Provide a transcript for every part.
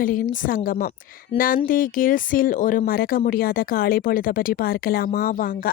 அனுபவங்களின் சங்கமம். நந்தி கில்ஸில் ஒரு மறக்க முடியாத காலை பொழுதை பற்றி பார்க்கலாமா வாங்க.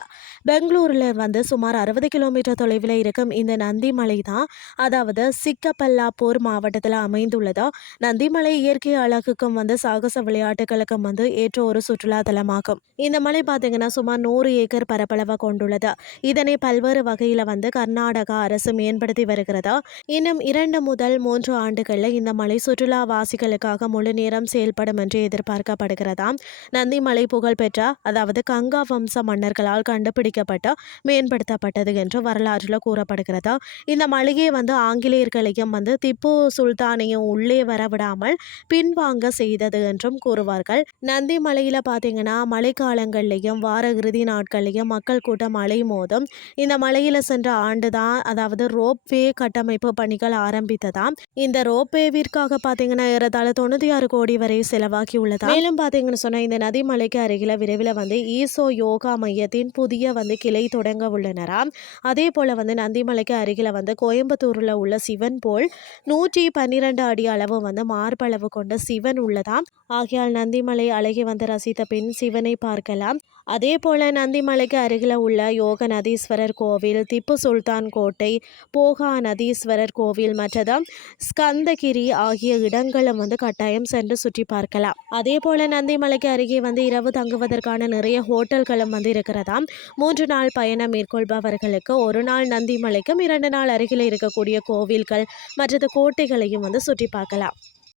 பெங்களூரில் சுமார் 60 கிலோமீட்டர் தொலைவில் இருக்கும் இந்த நந்தி மலை தான், அதாவது சிக்கபல்லாப்பூர் மாவட்டத்தில் அமைந்துள்ளதா. நந்திமலை இயற்கை அழகுக்கும் சாகச விளையாட்டுகளுக்கும் ஏற்ற ஒரு சுற்றுலா தலமாகும். இந்த மலை பார்த்தீங்கன்னா சுமார் 100 ஏக்கர் பரப்பளவை கொண்டுள்ளது. இதனை பல்வேறு வகையில் கர்நாடகா அரசு மேம்படுத்தி வருகிறதா. இன்னும் 2 முதல் 3 ஆண்டுகளில் இந்த மலை சுற்றுலா வாசிகளுக்காக முழு நேரம் செயல்படும் என்று எதிர்பார்க்கப்படுகிறதாம். நந்திமலை புகழ்பெற்ற, அதாவது கங்கா வம்ச மன்னர்களால் கண்டுபிடிக்கப்பட்ட மேம்படுத்தப்பட்டது என்று வரலாற்றில் கூறப்படுகிறது. இந்த மலையை ஆங்கிலேயர்களையும் திப்பு சுல்தானையும் உள்ளே வர விடாமல் பின்வாங்க செய்தது என்றும் கூறுவார்கள். நந்தி மலையில பார்த்தீங்கன்னா மழைக்காலங்கள்லையும் வார இறுதி நாட்கள்லையும் மக்கள் கூட்டம் அலை மோதும். இந்த மலையில சென்ற ஆண்டுதான், அதாவது ரோப்வே கட்டமைப்பு பணிகள் ஆரம்பித்ததாம். இந்த ரோப்வேவிற்காக பார்த்தீங்கன்னா ஏறத்தாழ 96 கோடி வரை செலவாகி உள்ளதா. மேலும் பார்த்தீங்கன்னு சொன்னா இந்த நதிமலைக்கு அருகில விரைவில் ஈசோ யோகா மையத்தின் புதிய கிளை தொடங்க உள்ளனராம். அதே போல நந்திமலைக்கு அருகில கோயம்புத்தூர்ல உள்ள சிவன் போல் 112 அடி அளவு மார்பளவு கொண்ட சிவன் உள்ளதாம். ஆகையால் நந்திமலை அழகி ரசித்த பின் சிவனை பார்க்கலாம். அதே போல நந்திமலைக்கு அருகில உள்ள யோக நதீஸ்வரர் கோவில், திப்பு சுல்தான் கோட்டை, போகா நதீஸ்வரர் கோவில் மற்றதும் ஸ்கந்தகிரி ஆகிய இடங்களும் கட்டாயம் சென்று சுற்றி பார்க்கலாம். அதே போல நந்திமலைக்கு அருகே இரவு தங்குவதற்கான நிறைய ஹோட்டல்களும் இருக்கிறதாம். 3 நாள் பயணம் மேற்கொள்பவர்களுக்கு 1 நாள் நந்திமலைக்கும் 2 நாள் அருகில் இருக்கக்கூடிய கோவில்கள் மற்றது கோட்டைகளையும் சுற்றி பார்க்கலாம்.